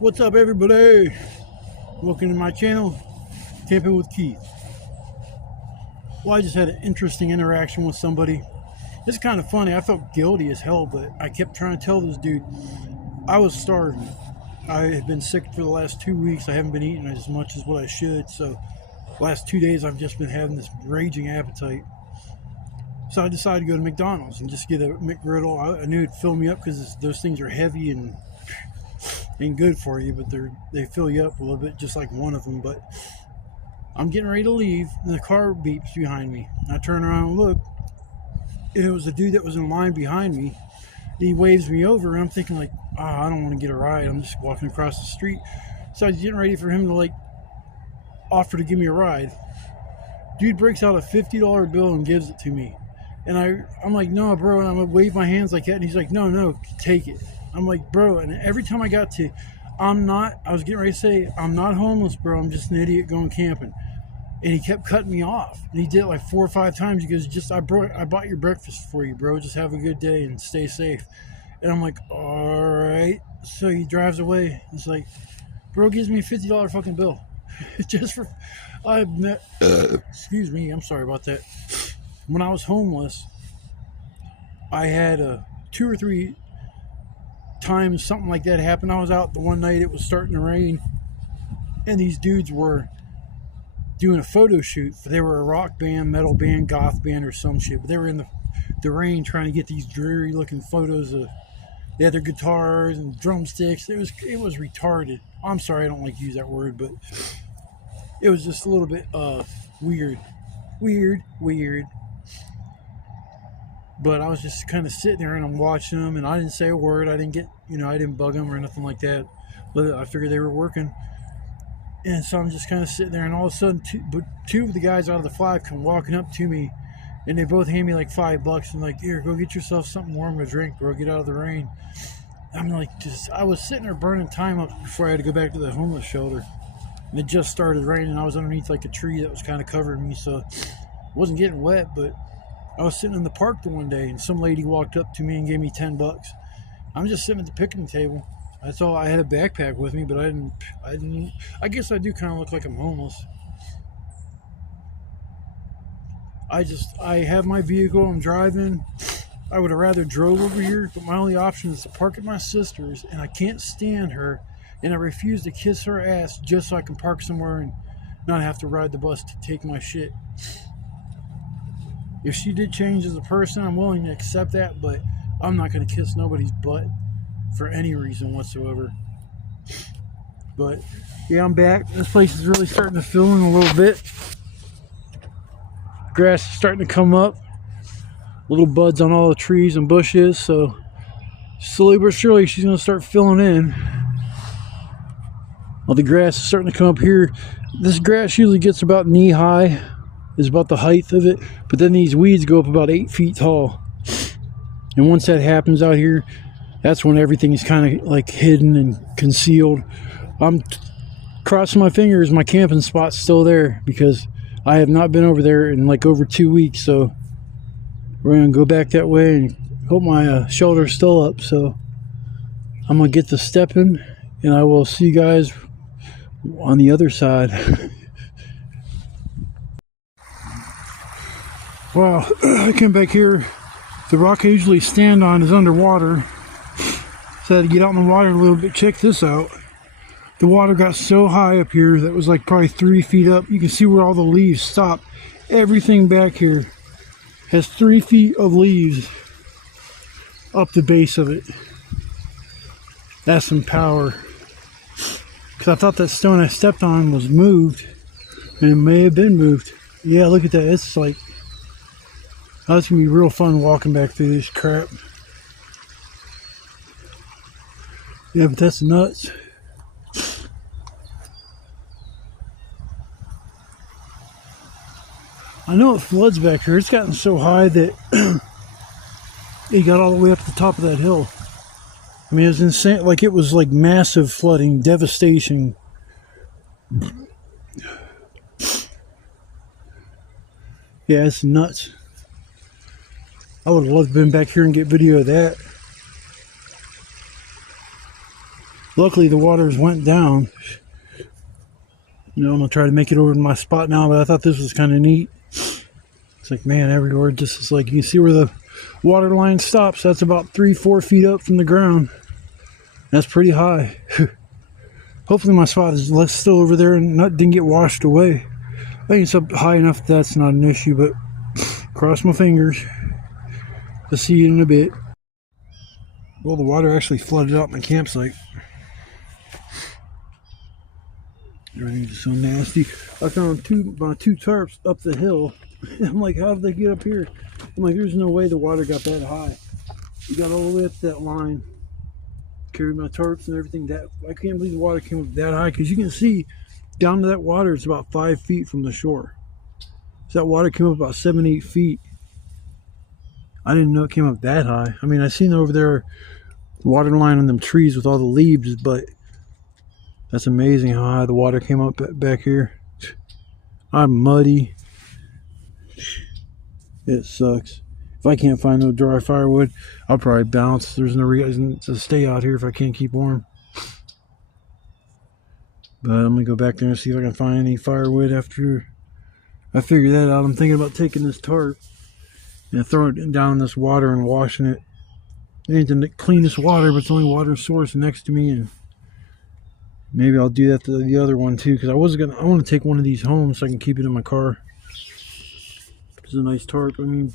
What's up, everybody? Welcome to my channel, Camping with Keith. Well, I just had an interesting interaction with somebody. It's kind of funny. I felt guilty as hell, but I kept trying to tell this dude I was starving. I had been sick for the last 2 weeks. I haven't been eating as much as what I should, so the last 2 days I've just been having this raging appetite. So I decided to go to McDonald's and just get a McGriddle. I knew it'd fill me up because those things are heavy and ain't good for you, but they fill you up a little bit, just like one of them. But I'm getting ready to leave, and the car beeps behind me. I turn around and look, and it was a dude that was in line behind me. He waves me over, and I'm thinking like, I don't want to get a ride. I'm just walking across the street. So I was getting ready for him to like offer to give me a ride. Dude breaks out a $50 bill and gives it to me. And I'm like, no, bro. And I'm going to wave my hands like that. And he's like, no, take it. I'm like, bro. And every time I got to, I was getting ready to say, I'm not homeless, bro. I'm just an idiot going camping. And he kept cutting me off. And he did it like 4 or 5 times. He goes, I bought your breakfast for you, bro. Just have a good day and stay safe. And I'm like, all right. So he drives away. He's like, bro gives me a $50 fucking bill. Just for, excuse me, I'm sorry about that. When I was homeless, I had 2 or 3 times something like that happened. I was out the one night, it was starting to rain, and these dudes were doing a photo shoot. They were a rock band, metal band, goth band, or some shit, but they were in the rain trying to get these dreary looking photos of, they had their guitars and drumsticks. It was retarded. I'm sorry, I don't like to use that word, but it was just a little bit weird. But I was just kind of sitting there and I'm watching them, and I didn't say a word. I didn't bug them or nothing like that. But I figured they were working. And so I'm just kind of sitting there, and all of a sudden, two of the guys out of the 5 come walking up to me, and they both hand me like $5 and like, here, go get yourself something warm to drink, bro. Get out of the rain. I'm like, I was sitting there burning time up before I had to go back to the homeless shelter. And it just started raining. I was underneath like a tree that was kind of covering me, so it wasn't getting wet, but I was sitting in the park the one day, and some lady walked up to me and gave me $10. I'm just sitting at the picnic table. That's all. I had a backpack with me, but I guess I do kind of look like I'm homeless. I have my vehicle, I'm driving. I would have rather drove over here, but my only option is to park at my sister's, and I can't stand her, and I refuse to kiss her ass just so I can park somewhere and not have to ride the bus to take my shit. If she did change as a person, I'm willing to accept that, but I'm not going to kiss nobody's butt for any reason whatsoever. But yeah, I'm back. This place is really starting to fill in a little bit. Grass is starting to come up. Little buds on all the trees and bushes, so slowly but surely she's going to start filling in. All the grass is starting to come up here. This grass usually gets about knee high, is about the height of it, but then these weeds go up about 8 feet tall. And once that happens out here, that's when everything is kind of like hidden and concealed. I'm crossing my fingers my camping spot's still there, because I have not been over there in like over 2 weeks. So we're gonna go back that way and hope my shelter's still up. So I'm gonna get to stepping, and I will see you guys on the other side. Wow, I came back here. The rock I usually stand on is underwater, so I had to get out in the water a little bit. Check this out. The water got so high up here that it was like probably 3 feet up. You can see where all the leaves stop. Everything back here has 3 feet of leaves up the base of it. That's some power. Because I thought that stone I stepped on was moved, and it may have been moved. Yeah, look at that. It's like, oh, it's going to be real fun walking back through this crap. Yeah, but that's nuts. I know it floods back here. It's gotten so high that it got all the way up to the top of that hill. I mean, it was insane. Like, it was like massive flooding, devastation. Yeah, it's nuts. I would have loved to have been back here and get video of that. Luckily, the waters went down. You know, I'm gonna try to make it over to my spot now, but I thought this was kind of neat. It's like, man, everywhere just is like, you can see where the water line stops. That's about 3-4 feet up from the ground. That's pretty high. Hopefully my spot is still over there and didn't get washed away. I think it's up high enough that's not an issue, but cross my fingers. I'll see you in a bit. Well, the water actually flooded out my campsite. Everything's just so nasty. I found my two tarps up the hill. I'm like, how did they get up here? I'm like, there's no way the water got that high. You got all the way up that line. Carried my tarps and everything. That I can't believe the water came up that high, because you can see down to that water it's about 5 feet from the shore. So that water came up about 7-8 feet. I didn't know it came up that high. I mean, I seen over there the water line on them trees with all the leaves, but that's amazing how high the water came up back here. I'm muddy. It sucks. If I can't find no dry firewood, I'll probably bounce. There's no reason to stay out here if I can't keep warm. But I'm gonna go back there and see if I can find any firewood after I figure that out. I'm thinking about taking this tarp and throwing it down in this water and washing it. It ain't the cleanest water, but it's the only water source next to me, and maybe I'll do that to the other one too, because I want to take one of these home so I can keep it in my car. It's a nice tarp. I mean,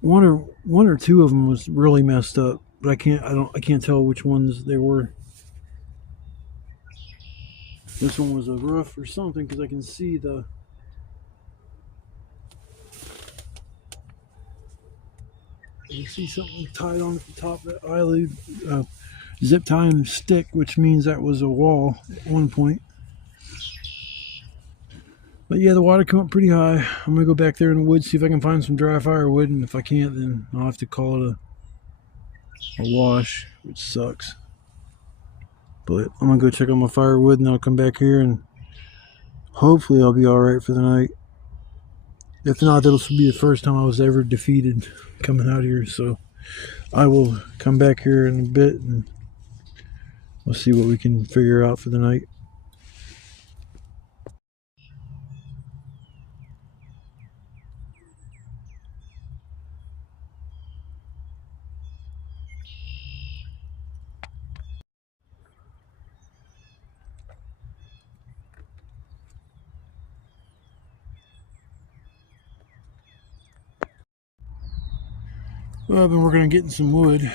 one or two of them was really messed up, but I can't tell which ones they were. This one was a roof or something, because I can see you see something tied on at the top of that eyelid, zip tying stick, which means that was a wall at one point. But yeah, the water came up pretty high. I'm gonna go back there in the woods, see if I can find some dry firewood, and if I can't, then I'll have to call it a wash, which sucks. But I'm gonna go check on my firewood, and I'll come back here, and hopefully I'll be all right for the night. If not, that'll be the first time I was ever defeated coming out here. So I will come back here in a bit, and we'll see what we can figure out for the night. Well, I've been working on getting some wood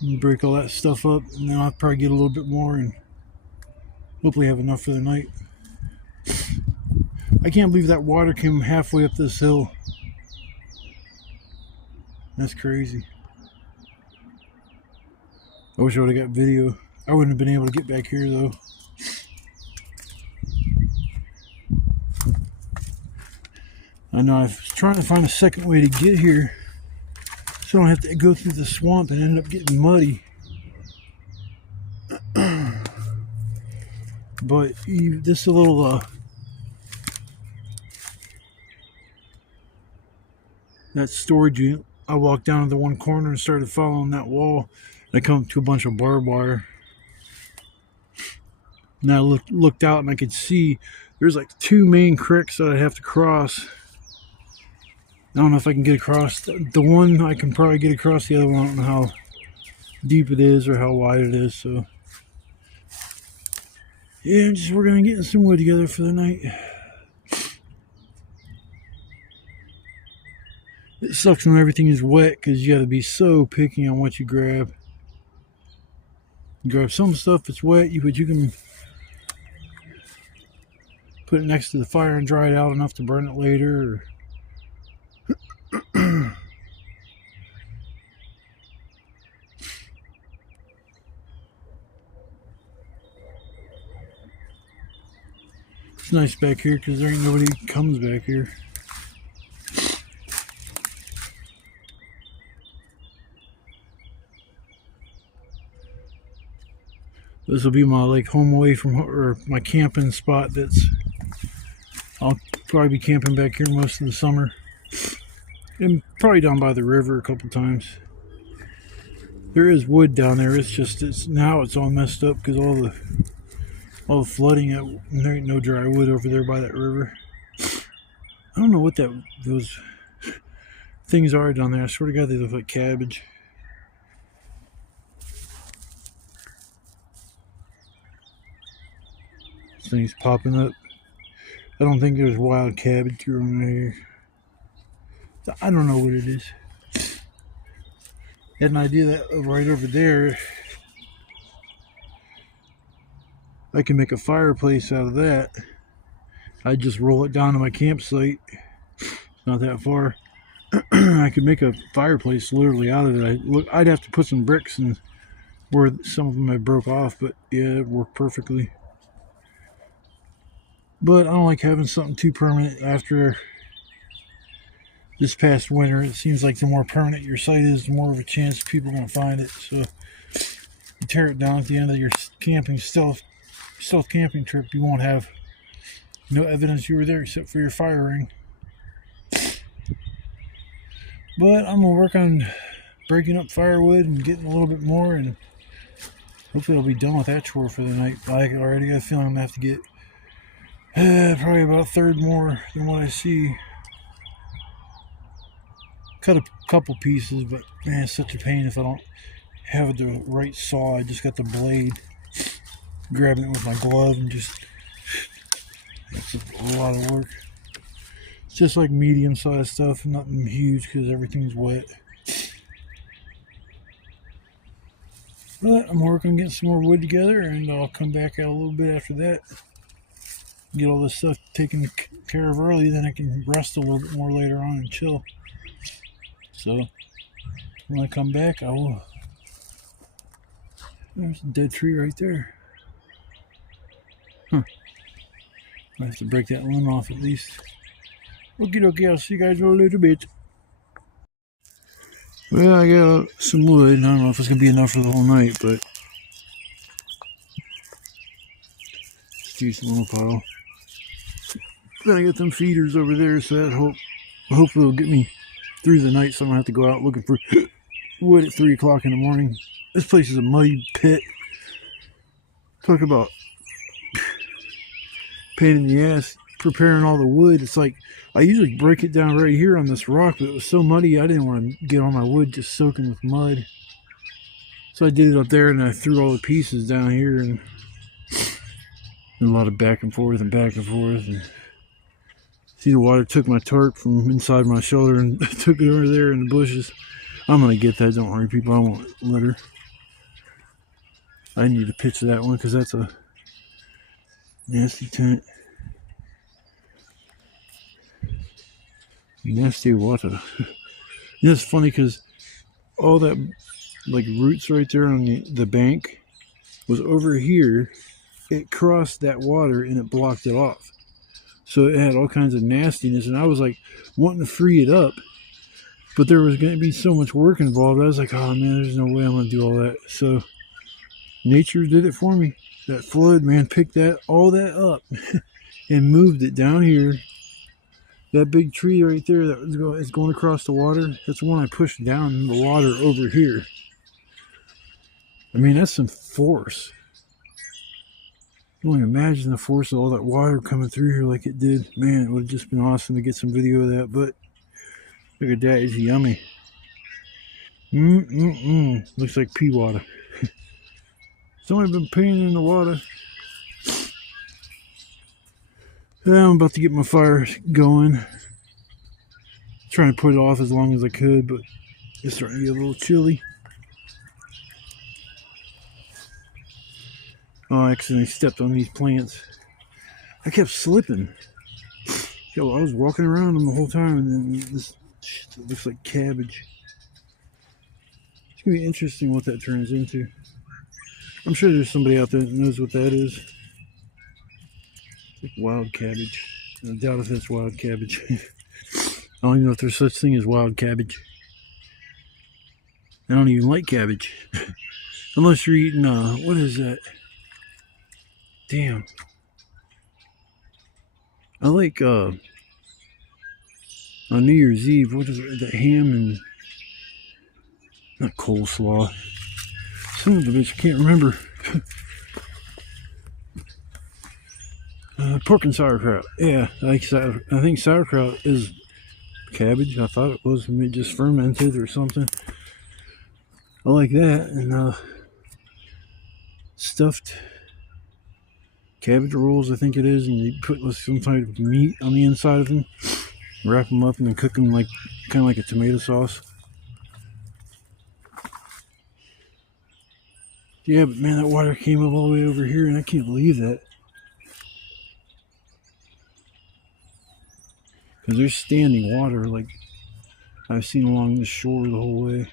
and break all that stuff up, and then I'll probably get a little bit more and hopefully have enough for the night. I can't believe that water came halfway up this hill. That's crazy. I wish I would have got video. I wouldn't have been able to get back here though. I know I was trying to find a second way to get here so I don't have to go through the swamp and end up getting muddy. But this a little that storage unit, I walked down to the one corner and started following that wall, and I come to a bunch of barbed wire. And I looked out and I could see there's like 2 main creeks that I have to cross. I don't know if I can get across. The one I can probably get across, the other one I don't know how deep it is or how wide it is. So yeah, just working on getting some wood together for the night. It sucks when everything is wet, because you got to be so picky on what you grab. You grab some stuff that's wet, but you can put it next to the fire and dry it out enough to burn it later. Or it's nice back here because there ain't nobody comes back here. This will be my home away from, or my camping spot. I'll probably be camping back here most of the summer, and probably down by the river a couple times. There is wood down there. It's just now it's all messed up because all the flooding. There ain't no dry wood over there by that river. I don't know what those things are down there. I swear to God, they look like cabbage. This thing's popping up. I don't think there's wild cabbage growing right here. I don't know what it is. Had an idea that right over there, I can make a fireplace out of that. I'd just roll it down to my campsite. Not that far. I could make a fireplace literally out of it. I'd have to put some bricks in where some of them I broke off, but yeah, it worked perfectly. But I don't like having something too permanent after this past winter. It seems like the more permanent your site is, the more of a chance people are going to find it. So you tear it down at the end of your camping stealth camping trip, you won't have no evidence you were there except for your fire ring. But I'm going to work on breaking up firewood and getting a little bit more, and hopefully I'll be done with that chore for the night. I already got a feeling I'm going to have to get probably about a third more than what I see. Cut a couple pieces, but man, it's such a pain if I don't have the right saw. I just got the blade, grabbing it with my glove, and just, that's a lot of work. It's just like medium-sized stuff, nothing huge because everything's wet. But I'm working on getting some more wood together, and I'll come back out a little bit after that. Get all this stuff taken care of early, then I can rest a little bit more later on and chill. So when I come back, I will. There's a dead tree right there. Huh. I have to break that limb off at least. Okie dokie, I'll see you guys in a little bit. Well, I got some wood. I don't know if it's going to be enough for the whole night, but it's a decent little pile. Then I got them feeders over there, so that hopefully will get me through the night, so I don't have to go out looking for wood at 3 o'clock in the morning. This place is a muddy pit. Talk about pain in the ass preparing all the wood. It's like I usually break it down right here on this rock, but it was so muddy I didn't want to get all my wood just soaking with mud. So I did it up there, and I threw all the pieces down here, and a lot of back and forth and back and forth. And see, the water took my tarp from inside my shoulder and took it over there in the bushes. I'm gonna get that, don't worry people, I won't let her. I need a picture of that one because that's a nasty tent. Nasty water. Yeah, it's funny because all that like roots right there on the bank was over here. It crossed that water and it blocked it off. So it had all kinds of nastiness, and I was like wanting to free it up, but there was going to be so much work involved. I was like, oh man, there's no way I'm going to do all that. So nature did it for me. That flood, man, picked all that up and moved it down here. That big tree right there that is going across the water, that's the one I pushed down the water over here. I mean, that's some force. You can only imagine the force of all that water coming through here like it did. Man, it would have just been awesome to get some video of that, but look at that, it's yummy. Looks like pea water. Somebody been peeing in the water. Yeah, I'm about to get my fire going. Trying to put it off as long as I could, but it's starting to get a little chilly. Oh, I accidentally stepped on these plants. I kept slipping. Yo, I was walking around them the whole time, and then this shit that looks like cabbage. It's gonna be interesting what that turns into. I'm sure there's somebody out there that knows what that is. It's like wild cabbage. I doubt if that's wild cabbage. I don't even know if there's such thing as wild cabbage. I don't even like cabbage. Unless you're eating, what is that? Damn. I like, on New Year's Eve, what is it? The ham and, not coleslaw. Son of a bitch, I can't remember. Pork and sauerkraut. Yeah, I think sauerkraut is cabbage. I thought it was maybe just fermented or something. I like that. And stuffed cabbage rolls, I think it is, and you put some type of meat on the inside of them, wrap them up, and then cook them like kind of like a tomato sauce. Yeah, but man, that water came up all the way over here, and I can't believe that. Because there's standing water, like I've seen along the shore the whole way.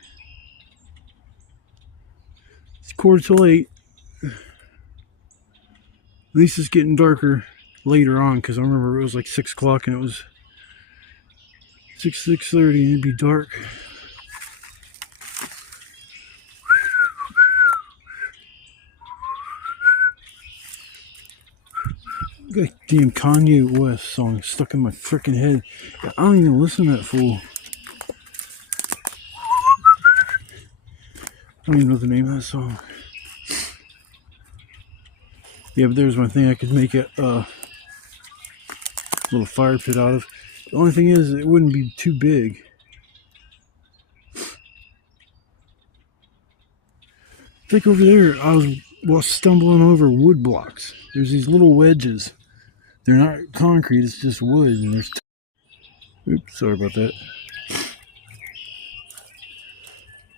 It's 8:15. At least it's getting darker later on, because I remember it was like 6 o'clock and it was 6:30 and it'd be dark. Got a damn Kanye West song stuck in my freaking head. I don't even listen to that fool. I don't even know the name of that song. Yeah, but there's one thing I could make a little fire pit out of. The only thing is, it wouldn't be too big. I think over there, I was stumbling over wood blocks. There's these little wedges. They're not concrete, it's just wood. And there's... Oops, sorry about that.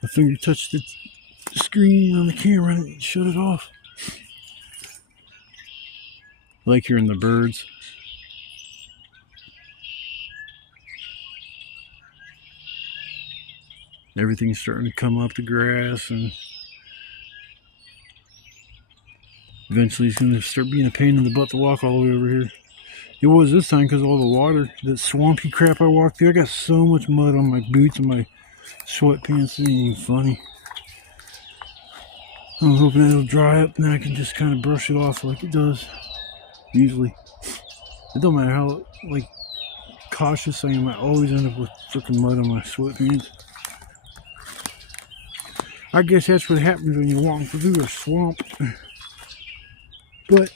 My finger touched the screen on the camera and it shut it off. I like hearing the birds. Everything's starting to come up the grass, and eventually it's going to start being a pain in the butt to walk all the way over here. It was this time because of all the water, that swampy crap I walked through. I got so much mud on my boots and my sweatpants, it ain't even funny. I'm hoping it'll dry up and then I can just kind of brush it off like it does usually. It don't matter how like cautious I am, I always end up with freaking mud on my sweatpants. I guess that's what happens when you're walking through a swamp. But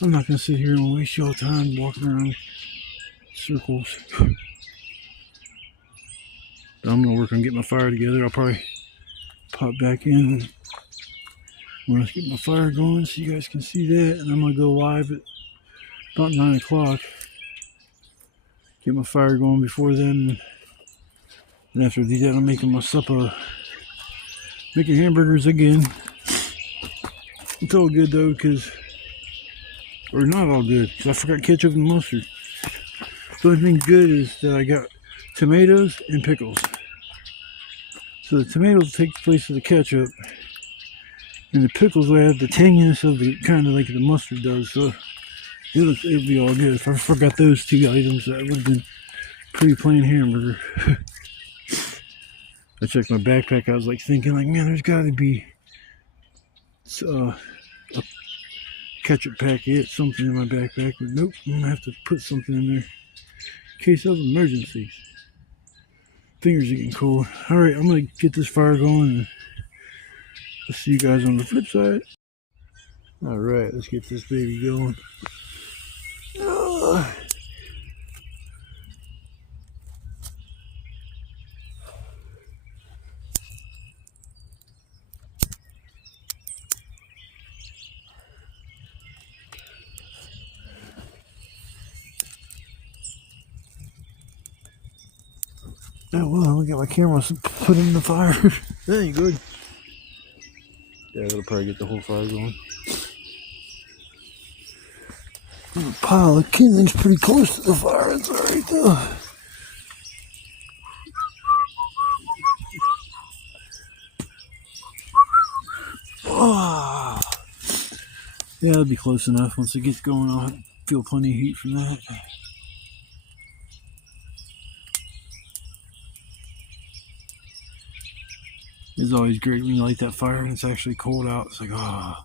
I'm not going to sit here and waste your time walking around circles. But I'm going to work on getting my fire together. I'll probably pop back in when I get my fire going so you guys can see that. And I'm going to go live at about 9 o'clock. Get my fire going before then. And after I do that, I'm making my supper. Making hamburgers again. It's all good though, because, or not all good, because I forgot ketchup and mustard. The only thing good is that I got tomatoes and pickles. So the tomatoes take the place of the ketchup, and the pickles will have the tanginess of the kind of like the mustard does. So it'll be all good. If I forgot those two items, that would have been pretty plain hamburger. I checked my backpack. I was like thinking, like, man, there's got to be a ketchup packet, something in my backpack. But nope, I'm gonna have to put something in there in case of emergencies. Fingers are getting cold. All right, I'm gonna get this fire going, and I'll see you guys on the flip side. All right, let's get this baby going. Oh, well, I'm gonna get my camera put in the fire. That ain't good. Yeah, that'll probably get the whole fire going. The pile of kindling's pretty close to the fire. It's alright though. Oh. Yeah, it'll be close enough. Once it gets going, I'll feel plenty of heat from that. It's always great when you light that fire and it's actually cold out. It's like, ah,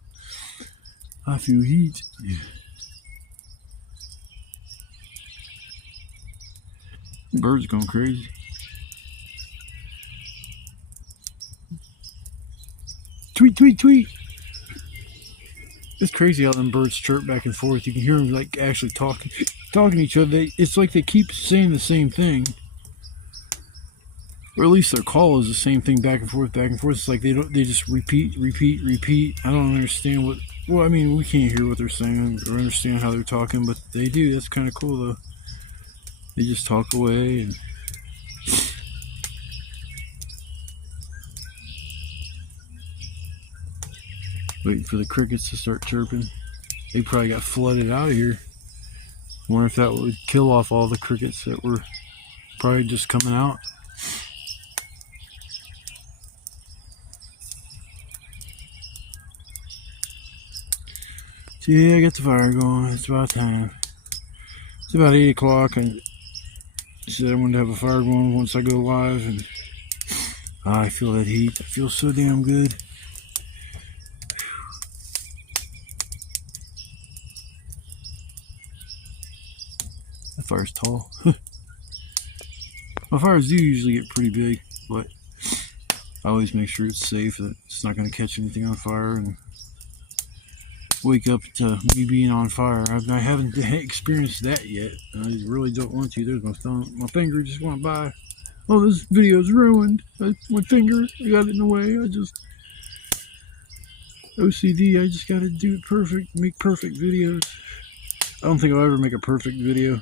I feel heat. Birds going crazy. Tweet, tweet, tweet. It's crazy how them birds chirp back and forth. You can hear them like actually talking to each other. It's like they keep saying the same thing. Or at least their call is the same thing back and forth, back and forth. It's like they just repeat, repeat, repeat. I don't understand what, well, I mean, we can't hear what they're saying or understand how they're talking, but they do. That's kind of cool, though. They just talk away and waiting for the crickets to start chirping. They probably got flooded out of here. I wonder if that would kill off all the crickets that were probably just coming out. So yeah, I got the fire going. It's about time. It's about 8 o'clock. I said I wanted to have a fire going once I go live, and I feel that heat. It feels so damn good. That fire's tall. My fires do usually get pretty big, but I always make sure it's safe, that it's not going to catch anything on fire and wake up to me being on fire. I haven't experienced that yet. I really don't want to. There's my thumb. My finger just went by. Oh, this video's ruined. My finger, I got it in the way. I just OCD. I just got to do it perfect. Make perfect videos. I don't think I'll ever make a perfect video.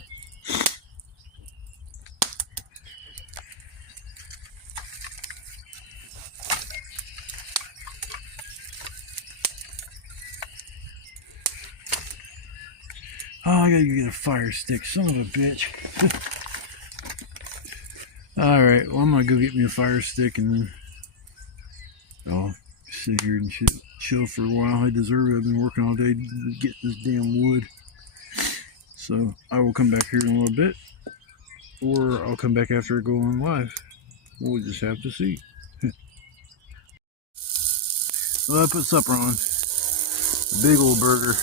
Oh, I gotta get a fire stick, son of a bitch. Alright, well, I'm gonna go get me a fire stick and then I'll sit here and chill for a while. I deserve it. I've been working all day to get this damn wood. So I will come back here in a little bit, or I'll come back after I go on live. We'll just have to see. Well, I put supper on. A big old burger.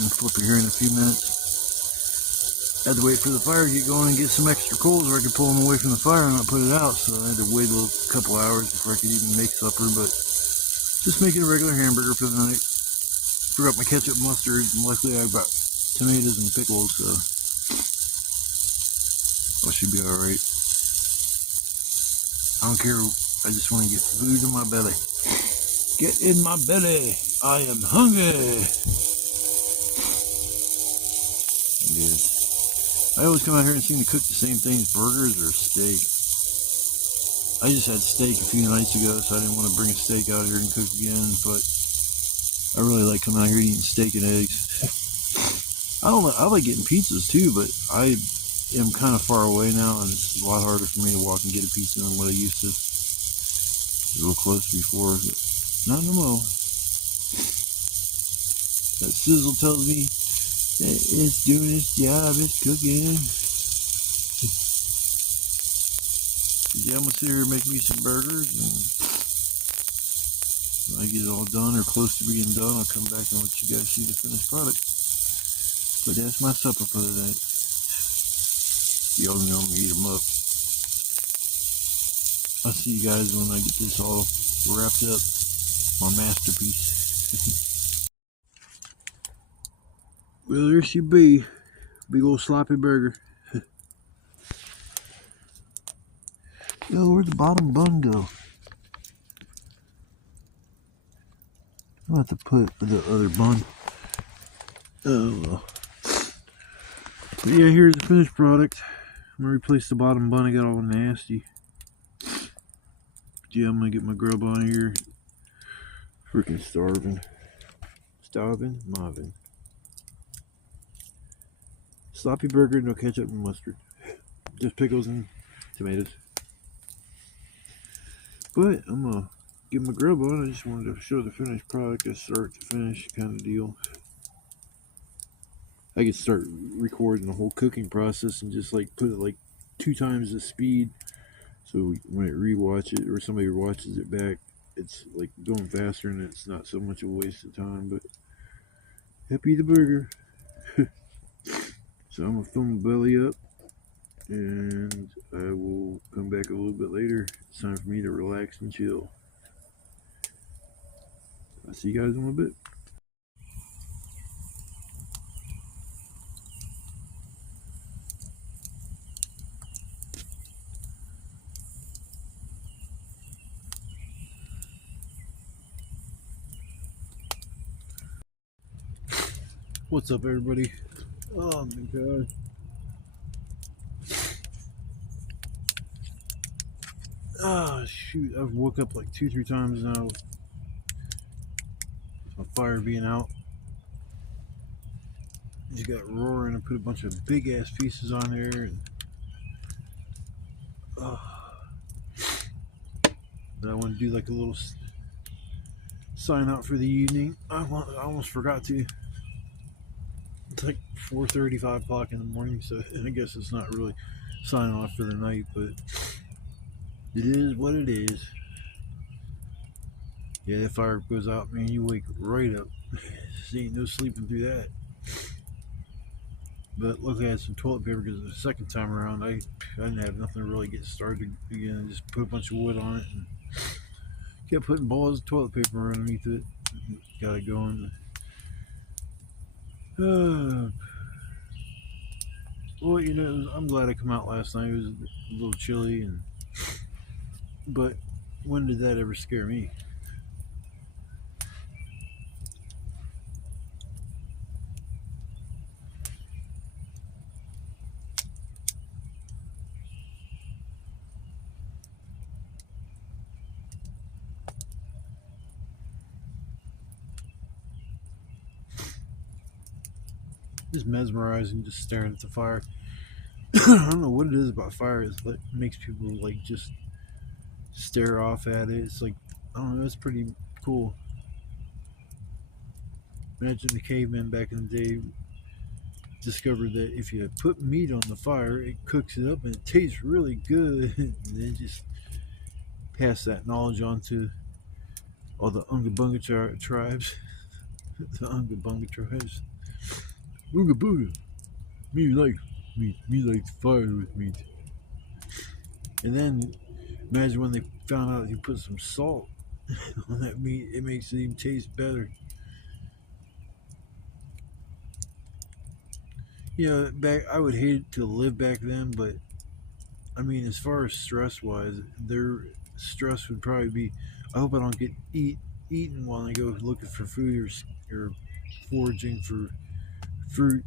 And flip it here in a few minutes. Had to wait for the fire to get going and get some extra coals where I could pull them away from the fire and not put it out. So I had to wait a couple hours before I could even make supper. But just making a regular hamburger for the night. Forgot my ketchup, mustard, and luckily I got tomatoes and pickles, so I should be alright. I don't care. I just want to get food in my belly. Get in my belly. I am hungry. Good. I always come out here and seem to cook the same things, burgers or steak. I just had steak a few nights ago, so I didn't want to bring a steak out here and cook again, but I really like coming out here eating steak and eggs. I like getting pizzas too, but I am kind of far away now, and it's a lot harder for me to walk and get a pizza than what I used to. Real close before, but not no more. That sizzle tells me it's doing its job, it's cooking. Yeah, I'm gonna sit here and make me some burgers, and when I get it all done or close to being done, I'll come back and let you guys see the finished product. But that's my supper for the night. Y'all know I'm gonna eat them up. I'll see you guys when I get this all wrapped up. My masterpiece. Well, there she be. Big old sloppy burger. Yo, where'd the bottom bun go? I'll have to put the other bun. Oh well. But yeah, here's the finished product. I'm gonna replace the bottom bun. I got all nasty. But yeah, I'm gonna get my grub on here. Freaking starving. Starving Marvin. Sloppy burger, no ketchup and mustard. Just pickles and tomatoes. But I'm gonna get my grub on. I just wanted to show the finished product, a start to finish kind of deal. I could start recording the whole cooking process and just like put it like 2 times the speed, so when it rewatch it or somebody watches it back, it's like going faster and it's not so much a waste of time. But happy the burger. So I'm gonna fill my belly up and I will come back a little bit later. It's time for me to relax and chill. I'll see you guys in a little bit. What's up, everybody? Oh my god. Ah, shoot. I've woke up like 2-3 times now with my fire being out. Just got roaring and put a bunch of big ass pieces on there. And, then I want to do like a little sign out for the evening. I almost forgot to. It's like 4:30, 5 o'clock in the morning, so I guess it's not really signing off for the night, but it is what it is. Yeah, that fire goes out, man, you wake right up. Ain't no sleeping through that. But luckily I had some toilet paper because the second time around I didn't have nothing to really get started again. I just put a bunch of wood on it and kept putting balls of toilet paper underneath it. Got it going. Well, you know, I'm glad I come out last night. It was a little chilly, but when did that ever scare me? Just mesmerizing, just staring at the fire. I don't know what it is about fire. It makes people like just stare off at it. It's like, I don't know, it's pretty cool. Imagine the cavemen back in the day discovered that if you put meat on the fire, it cooks it up and it tastes really good. And then just pass that knowledge on to all the Unga Bunga tribes. The Unga Bunga tribes. Unga Bunga. Me like meat. Me like fire with meat. And then imagine when they found out you put some salt on that meat, it makes it even taste better. You know, I would hate to live back then, but I mean, as far as stress wise, their stress would probably be, I hope I don't get eaten while I go looking for food or foraging for fruit,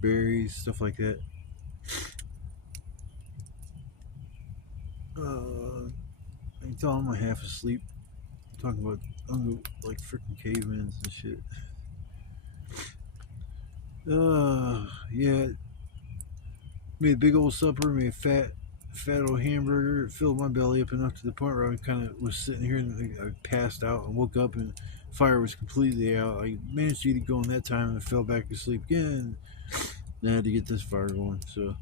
berries, stuff like that. I can tell I'm half asleep. I'm talking about like freaking cavemen and shit. Yeah. Made a big old supper. Made a fat old hamburger. It filled my belly up enough to the point where I kind of was sitting here and I passed out and woke up and fire was completely out. I managed to get going that time and I fell back asleep again. And I had to get this fire going. So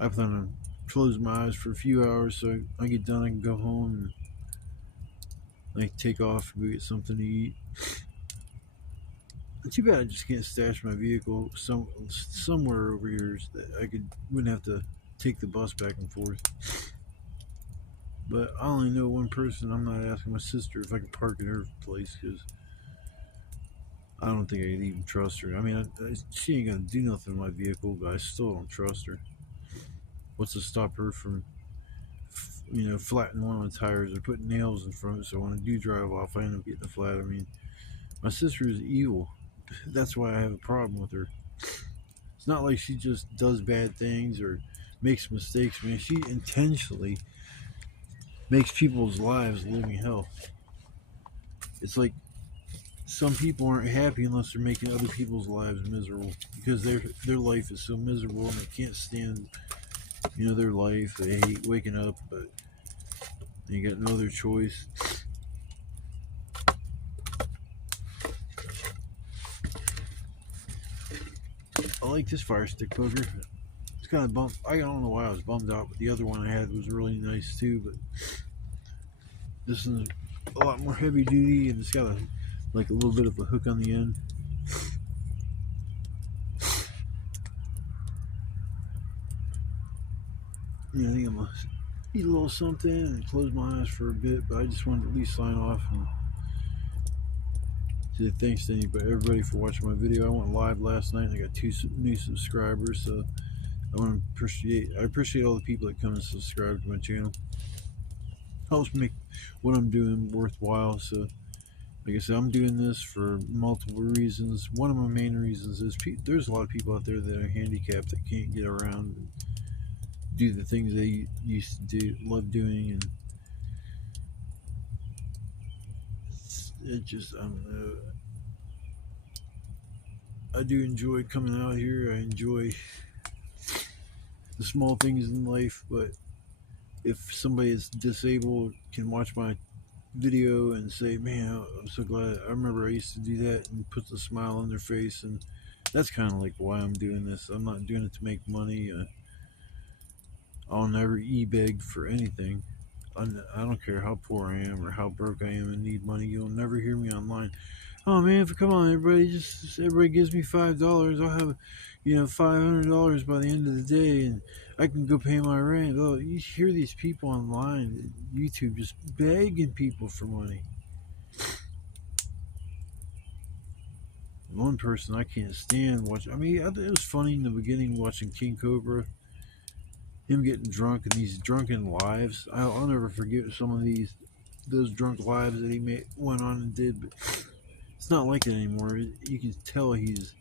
I plan on closing my eyes for a few hours so I get done. I can go home and I can take off and go get something to eat. Too bad I just can't stash my vehicle somewhere over here that I wouldn't have to take the bus back and forth. But I only know one person. I'm not asking my sister if I can park at her place because I don't think I could even trust her. I mean, she ain't gonna do nothing to my vehicle, but I still don't trust her. What's to stop her from, flattening one of the tires or putting nails in front? So when I do drive off, I end up getting a flat. I mean, my sister is evil. That's why I have a problem with her. It's not like she just does bad things or makes mistakes. I mean, she intentionally makes people's lives living hell. It's like some people aren't happy unless they're making other people's lives miserable because their life is so miserable and they can't stand, their life. They hate waking up, but they got no other choice. I like this fire stick poker. It's kind of bummed. I don't know why I was bummed out, but the other one I had was really nice too. But this is a lot more heavy duty, and it's got a little bit of a hook on the end. Yeah, I think I'm gonna eat a little something and close my eyes for a bit. But I just wanted to at least sign off and say thanks to everybody for watching my video. I went live last night and I got 2 new subscribers, so I appreciate all the people that come and subscribe to my channel. Helps make what I'm doing worthwhile. So like I said, I'm doing this for multiple reasons. One of my main reasons is there's a lot of people out there that are handicapped that can't get around and do the things they used to love doing, and it just, I don't know. I do enjoy coming out here. I enjoy the small things in life, but if somebody is disabled can watch my video and say, man, I'm so glad, I remember I used to do that, and puts a smile on their face, and that's kind of like why I'm doing this. I'm not doing it to make money. I'll never e-beg for anything. I don't care how poor I am or how broke I am and need money. You'll never hear me online, oh man, come on, everybody gives me $5. I'll have, $500 by the end of the day, and I can go pay my rent. Oh, you hear these people online, YouTube, just begging people for money. One person I can't stand watching. I mean, it was funny in the beginning watching King Cobra, him getting drunk and these drunken lives. I'll never forget some of those drunk lives that he went on and did, but it's not like that anymore. You can tell he's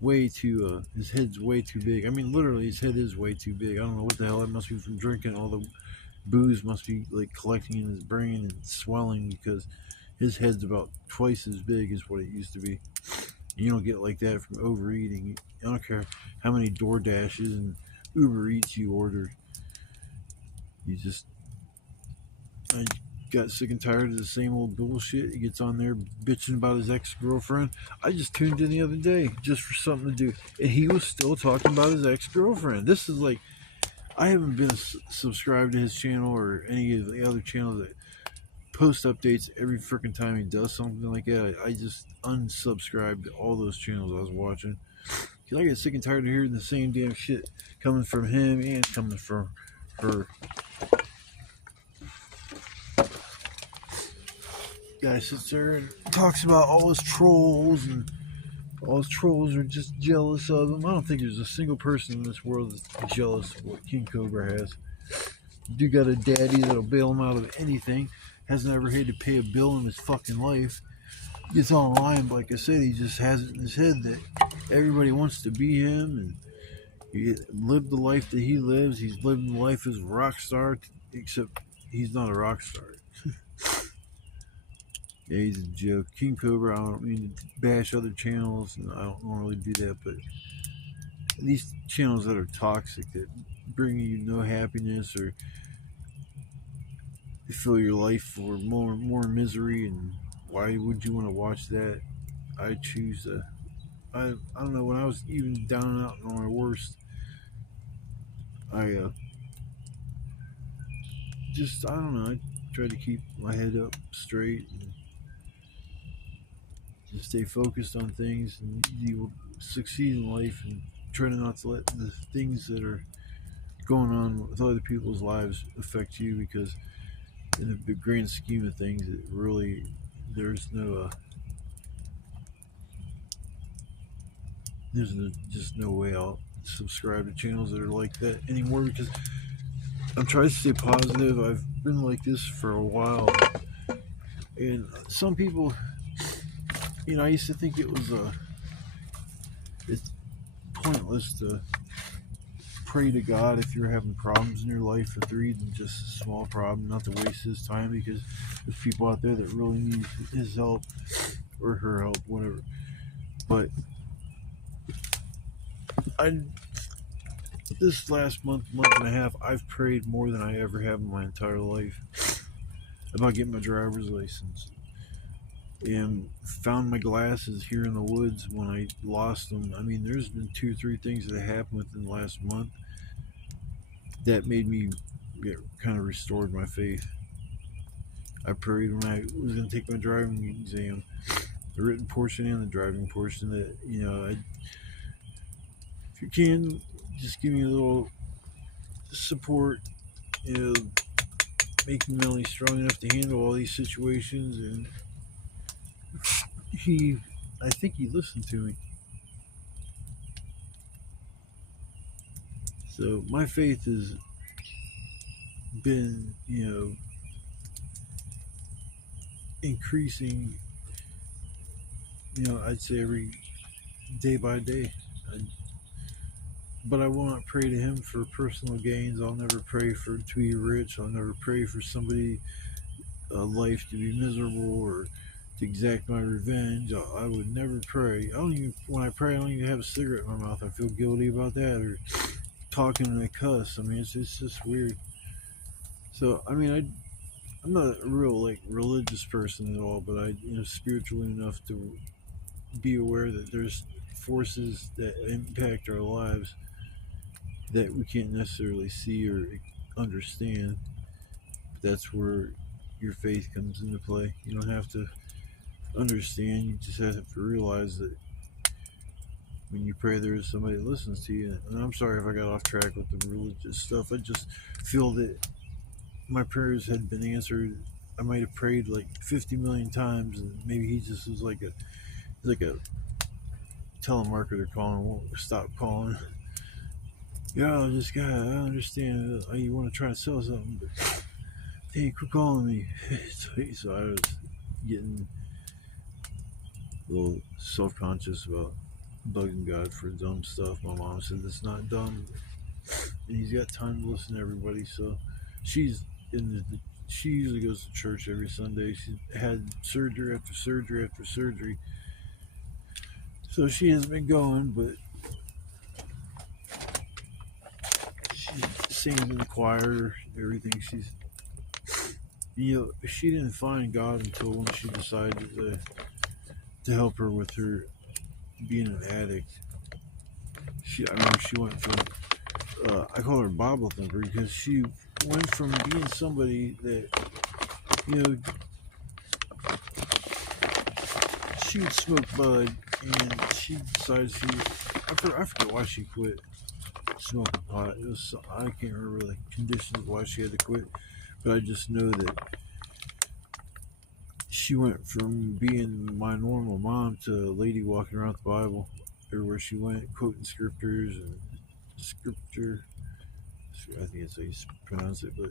way too, his head's way too big. I mean, literally, his head is way too big. I don't know what the hell. That must be from drinking. All the booze must be like collecting in his brain and swelling, because his head's about twice as big as what it used to be. You don't get like that from overeating. I don't care how many DoorDashes and Uber Eats you order. I got sick and tired of the same old bullshit. He gets on there bitching about his ex-girlfriend. I just tuned in the other day just for something to do, and he was still talking about his ex-girlfriend. This is like, I haven't been subscribed to his channel or any of the other channels that post updates every freaking time he does something like that. I just unsubscribed to all those channels I was watching, because I get sick and tired of hearing the same damn shit coming from him and coming from her. Guy sits there and talks about all his trolls, and all his trolls are just jealous of him. I don't think there's a single person in this world that's jealous of what King Cobra has. Dude got a daddy that'll bail him out of anything. Hasn't ever had to pay a bill in his fucking life. Gets online, but like I said, he just has it in his head that everybody wants to be him, and he lived the life that he lives. He's living life as a rock star, except he's not a rock star. Yeah, he's a joke. King Cobra, I don't mean to bash other channels, and I don't normally do that, but these channels that are toxic, that bring you no happiness, or you fill your life for more misery, and why would you want to watch that? I choose I don't know, when I was even down and out on my worst, I I don't know, I tried to keep my head up straight and just stay focused on things, and you will succeed in life, and try not to let the things that are going on with other people's lives affect you, because in the grand scheme of things, it really, just no way I'll subscribe to channels that are like that anymore, because I'm trying to stay positive. I've been like this for a while, and some people, I used to think it's pointless to pray to God if you're having problems in your life, or even just a small problem, not to waste his time, because there's people out there that really need his help or her help, whatever. But this last month and a half, I've prayed more than I ever have in my entire life about getting my driver's license, and found my glasses here in the woods when I lost them. I mean, there's been 2 or 3 things that happened within the last month that made me kind of restored my faith. I prayed when I was going to take my driving exam, the written portion and the driving portion, that if you can, just give me a little support you know, make me mentally strong enough to handle all these situations. And I think he listened to me. So my faith has been, increasing, I'd say every day by day. I, but I will not pray to him for personal gains. I'll never pray to be rich. I'll never pray for somebody life to be miserable or to exact my revenge. I would never pray. I don't even when I pray. I don't even have a cigarette in my mouth. I feel guilty about that. Or talking and I cuss. I mean, it's just weird. So I mean, I'm not a real like religious person at all, but I spiritually enough to be aware that there's forces that impact our lives that we can't necessarily see or understand. That's where your faith comes into play. You don't have to understand, you just have to realize that when you pray, there is somebody that listens to you. And I'm sorry if I got off track with the religious stuff. I just feel that my prayers had been answered. I might have prayed like 50 million times, and maybe he just was like a telemarketer calling, won't stop calling. Yeah, this guy, I understand you want to try to sell something, but hey, quit calling me. So I was getting a little self-conscious about bugging God for dumb stuff. My mom said it's not dumb, and he's got time to listen to everybody. So she's she usually goes to church every Sunday. She had surgery after surgery after surgery, so she has been going, but she sings in the choir, everything. She didn't find God until when she decided to help her with her being an addict. I remember she went from I call her Bible thumper because she went from being somebody that you know she would smoke bud, and she decided I forget why she quit smoking pot. I can't remember the conditions why she had to quit, but I just know that she went from being my normal mom to a lady walking around the Bible everywhere she went, quoting scriptures and scripture. I think that's how you pronounce it, but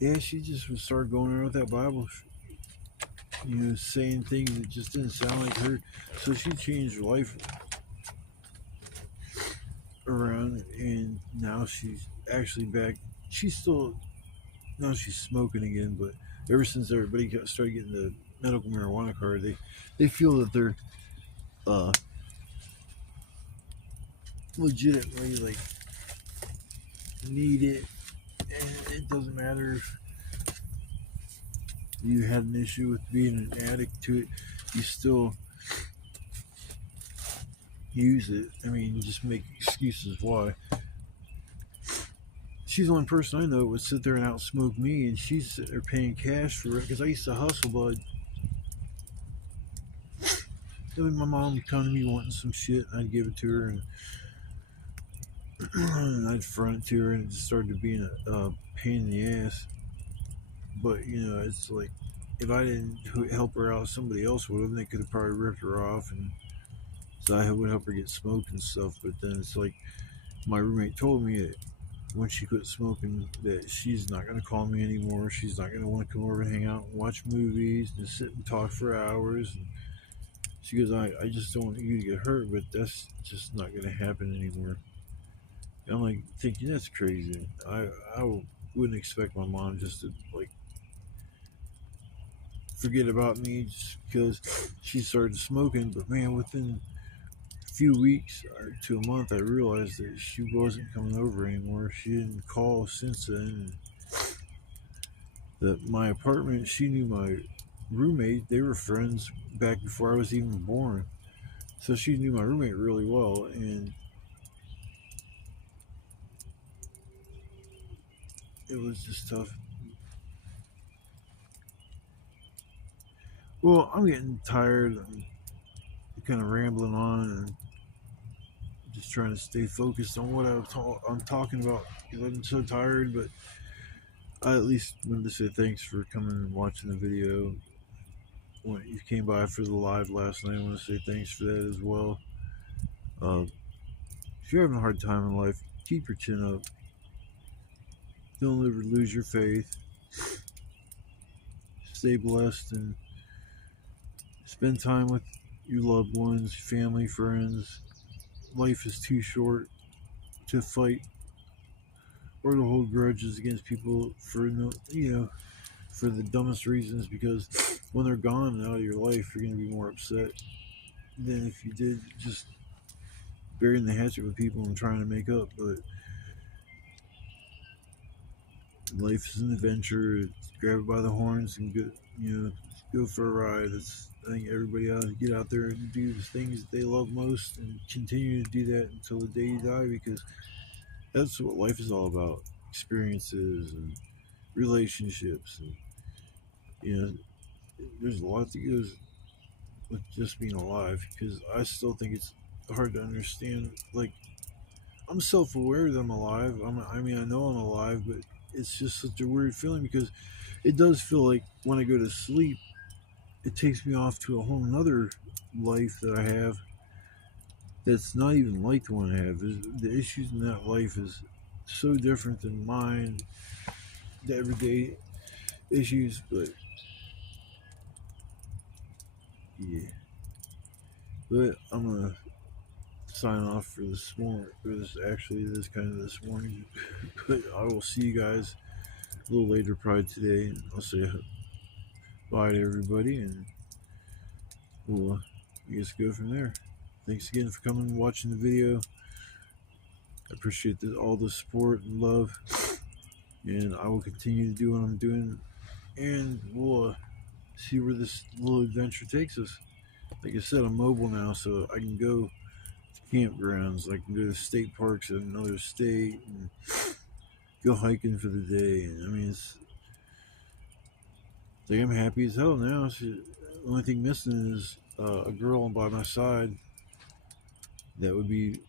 yeah, she just started going around with that Bible, saying things that just didn't sound like her. So she changed her life around, and now she's actually back. She's still now she's smoking again, but ever since everybody started getting the medical marijuana card, they feel that they're uh, legitimately like need it, and it doesn't matter if you had an issue with being an addict to it, you still use it. I mean, you just make excuses why. She's the only person I know that would sit there and outsmoke me, and she's sitting there paying cash for it because I used to hustle, bud. My mom would come to me wanting some shit, and I'd give it to her, and I'd front it to her, and it just started being a pain in the ass. But it's like if I didn't help her out, somebody else would have, and they could have probably ripped her off, and so I would help her get smoked and stuff. But then it's like my roommate told me that when she quit smoking, that she's not going to call me anymore. She's not going to want to come over and hang out and watch movies and sit and talk for hours. And she goes, I just don't want you to get hurt, but that's just not going to happen anymore. And I'm like thinking that's crazy. I wouldn't expect my mom just to like forget about me just because she started smoking. But man, within a few weeks or to a month, I realized that she wasn't coming over anymore. She didn't call since then. That my apartment, she knew my roommate. They were friends back before I was even born. So she knew my roommate really well, and it was just tough. Well, I'm getting tired. I'm kind of rambling on and just trying to stay focused on what I'm talking about because I'm so tired. But I at least wanted to say thanks for coming and watching the video. When you came by for the live last night, I want to say thanks for that as well. If you're having a hard time in life, keep your chin up. Don't ever lose your faith. Stay blessed and spend time with your loved ones, family, friends. Life is too short to fight or to hold grudges against people for for the dumbest reasons, because when they're gone and out of your life, you're going to be more upset than if you did just burying the hatchet with people and trying to make up. But life is an adventure. Grab it by the horns and go for a ride. I think everybody ought to get out there and do the things that they love most and continue to do that until the day you die, because that's what life is all about. Experiences and relationships, and there's a lot that goes with just being alive, because I still think it's hard to understand. Like, I'm self-aware that I'm alive. I know I'm alive, but it's just such a weird feeling, because it does feel like when I go to sleep, it takes me off to a whole nother life that I have that's not even like the one I have. The issues in that life is so different than mine, the everyday issues. But yeah, but I'm gonna sign off for this morning. This kind of this morning. But I will see you guys a little later, probably today, and I'll say bye to everybody, and we'll I guess go from there. Thanks again for coming and watching the video. I appreciate all the support and love, and I will continue to do what I'm doing, and we'll see where this little adventure takes us. Like I said, I'm mobile now, so I can go to campgrounds. I can go to state parks in another state and go hiking for the day. And I mean, it's like I'm happy as hell now. So the only thing missing is a girl by my side that would be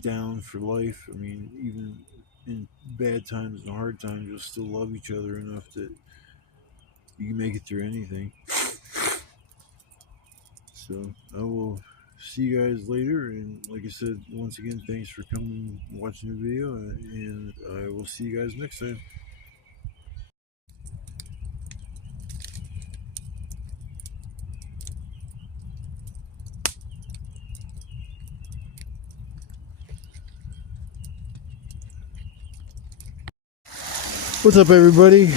down for life. I mean, even in bad times and hard times, you'll still love each other enough that you can make it through anything. So I will see you guys later, and like I said, once again, thanks for coming and watching the video, and I will see you guys next time. What's up, everybody?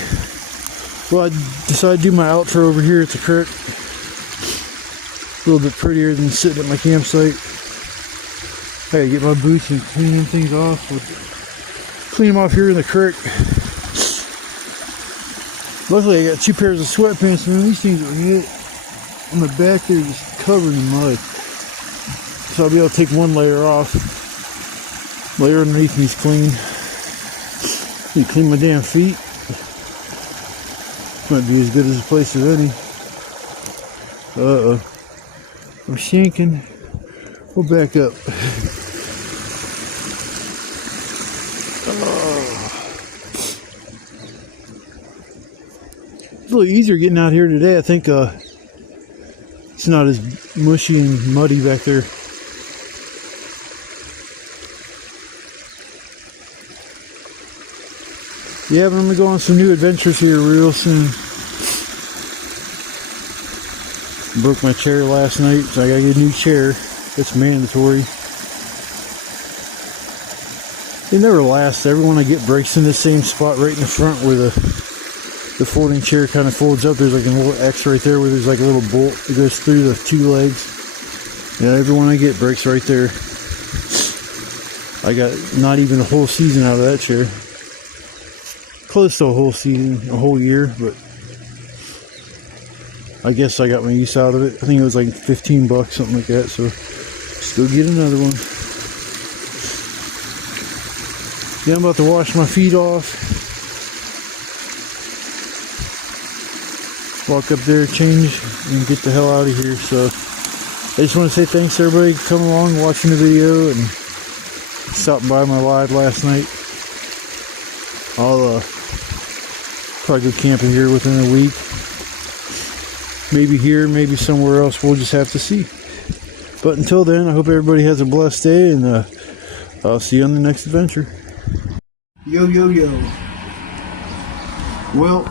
Well, I decided to do my outro over here at the creek. A little bit prettier than sitting at my campsite. I gotta get my boots and clean them things off. Clean them off here in the creek. Luckily, I got 2 pairs of sweatpants, and these things are hit on the back. They're just covered in mud. So I'll be able to take one layer off. Layer underneath me's clean. You clean my damn feet. Might be as good as a place as any. Uh-oh. I'm shanking. We'll back up. It's a little easier getting out here today. I think it's not as mushy and muddy back there. Yeah, but I'm gonna go on some new adventures here real soon. Broke my chair last night, so I gotta get a new chair. It's mandatory. It never lasts. Everyone I get breaks in the same spot right in the front where the folding chair kind of folds up. There's like a little X right there where there's like a little bolt that goes through the 2 legs. Yeah, everyone I get breaks right there. I got not even a whole season out of that chair. Close to a whole season, a whole year, but I guess I got my use out of it. I think it was like $15, something like that, so still get another one. Yeah, I'm about to wash my feet off. Walk up there, change, and get the hell out of here. So I just want to say thanks to everybody coming along, watching the video, and stopping by my live last night. I'll probably go camping here within a week. Maybe here, maybe somewhere else. We'll just have to see. But until then, I hope everybody has a blessed day, and I'll see you on the next adventure. Yo, yo, yo. Well,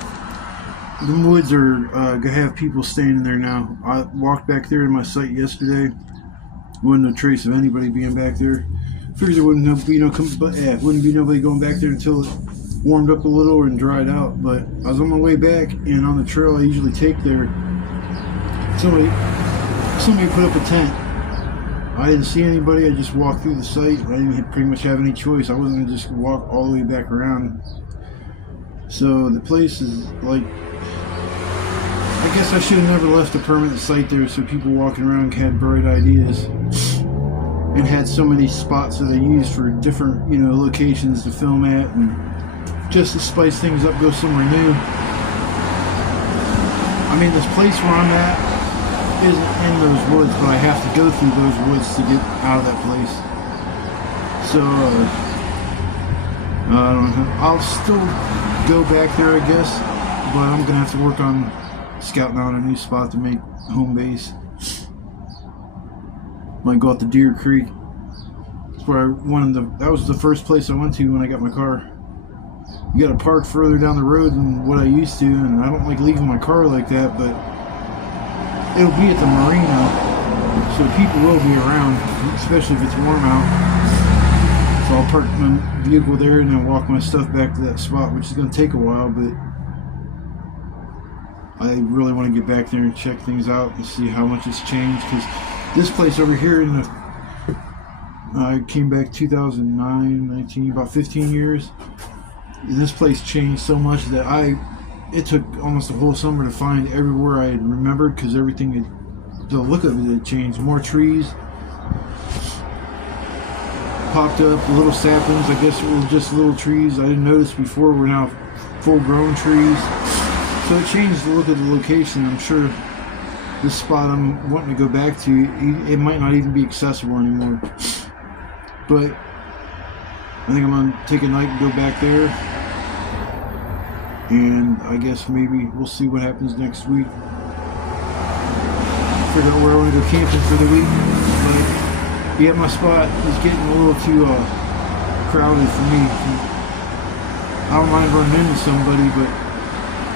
the woods are gonna have people staying in there now. I walked back there to my site yesterday. Wasn't no trace of anybody being back there. Figured there wouldn't be wouldn't be nobody going back there until it warmed up a little and dried out. But I was on my way back, and on the trail I usually take there, somebody put up a tent. I didn't see anybody. I just walked through the site. I didn't pretty much have any choice. I wasn't gonna just walk all the way back around. So the place is like, I guess I should have never left a permanent site there so people walking around had bright ideas and had so many spots that they used for different, locations to film at, and just to spice things up, go somewhere new. I mean, this place where I'm at isn't in those woods, but I have to go through those woods to get out of that place. So, I don't know. I'll still go back there, I guess, but I'm gonna have to work on scouting out a new spot to make home base. Might go out to Deer Creek. That's where that was the first place I went to when I got my car. You gotta park further down the road than what I used to, and I don't like leaving my car like that, but it'll be at the marina, so people will be around, especially if it's warm out. So I'll park my vehicle there and then walk my stuff back to that spot, which is going to take a while, but I really want to get back there and check things out and see how much it's changed, because this place over here, I came back 2009, 19, about 15 years, and this place changed so much that it took almost a whole summer to find everywhere I had remembered, because the look of it had changed. More trees popped up, little saplings, I guess it was just little trees I didn't notice before were now full grown trees. So it changed the look of the location. I'm sure this spot I'm wanting to go back to, it might not even be accessible anymore. But I think I'm going to take a night and go back there. And I guess maybe we'll see what happens next week. Figure out where I want to go camping for the week. But yeah, my spot is getting a little too crowded for me. I don't mind running into somebody, but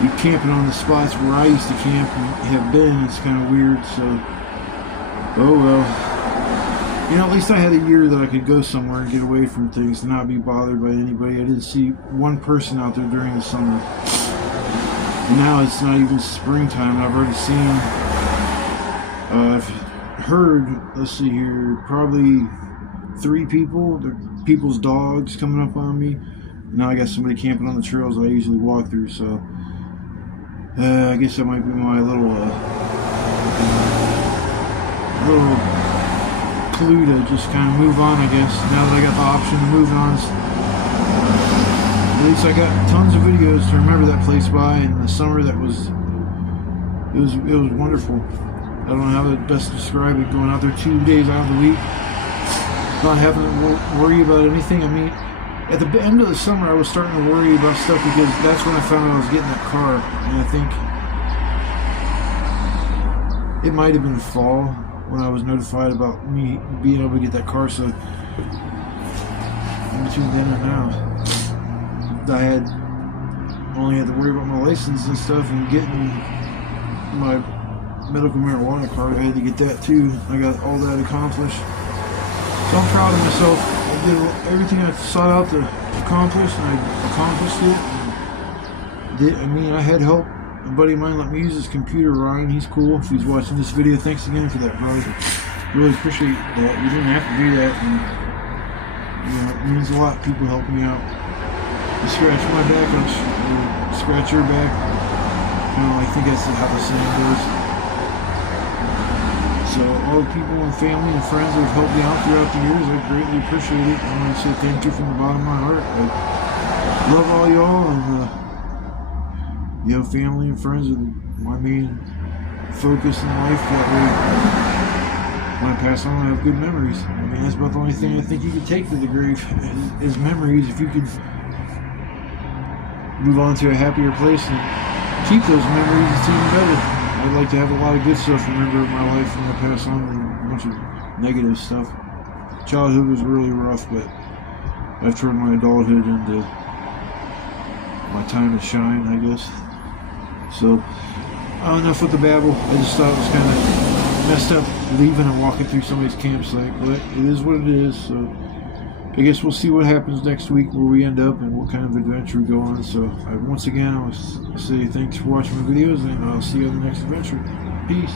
you camping on the spots where I used to camp and have been, it's kind of weird. So, oh well. At least I had a year that I could go somewhere and get away from things and not be bothered by anybody. I didn't see one person out there during the summer. And now it's not even springtime. I've already seen, I've heard, let's see here, probably 3 people, people's dogs coming up on me. Now I got somebody camping on the trails I usually walk through, so I guess that might be my little clue to just kind of move on, I guess. Now that I got the option to move on, at least I got tons of videos to remember that place by. In the summer, it was wonderful. I don't know how to best describe it. Going out there 2 days out of the week, not having to worry about anything. I mean, at the end of the summer, I was starting to worry about stuff, because that's when I found out I was getting that car, and I think it might have been fall when I was notified about me being able to get that car. So between then and now, I only had to worry about my license and stuff, and getting my medical marijuana card. I had to get that too. I got all that accomplished, so I'm proud of myself. I did everything I sought out to accomplish, and I accomplished it. I had help. A buddy of mine let me use his computer, Ryan. He's cool. If he's watching this video, thanks again for that, bro. Really appreciate that. You didn't have to do that, and it means a lot. People help me out. You scratch my back, I'll scratch your back. I think that's how the saying goes. So all the people and family and friends that have helped me out throughout the years, I greatly appreciate it. I want to say thank you from the bottom of my heart. I love all y'all, and family and friends are my main focus in life. That way when I pass on, I have good memories. I mean, that's about the only thing I think you could take to the grave is memories. If you could move on to a happier place and keep those memories, it's even better. I'd like to have a lot of good stuff remember of my life when I pass on than a bunch of negative stuff. Childhood was really rough, but I've turned my adulthood into my time to shine, I guess. So, enough with the babble. I just thought it was kind of messed up leaving and walking through somebody's campsite, but it is what it is. So, I guess we'll see what happens next week, where we end up, and what kind of adventure we go on. So, once again, I want to say thanks for watching my videos, and I'll see you on the next adventure. Peace.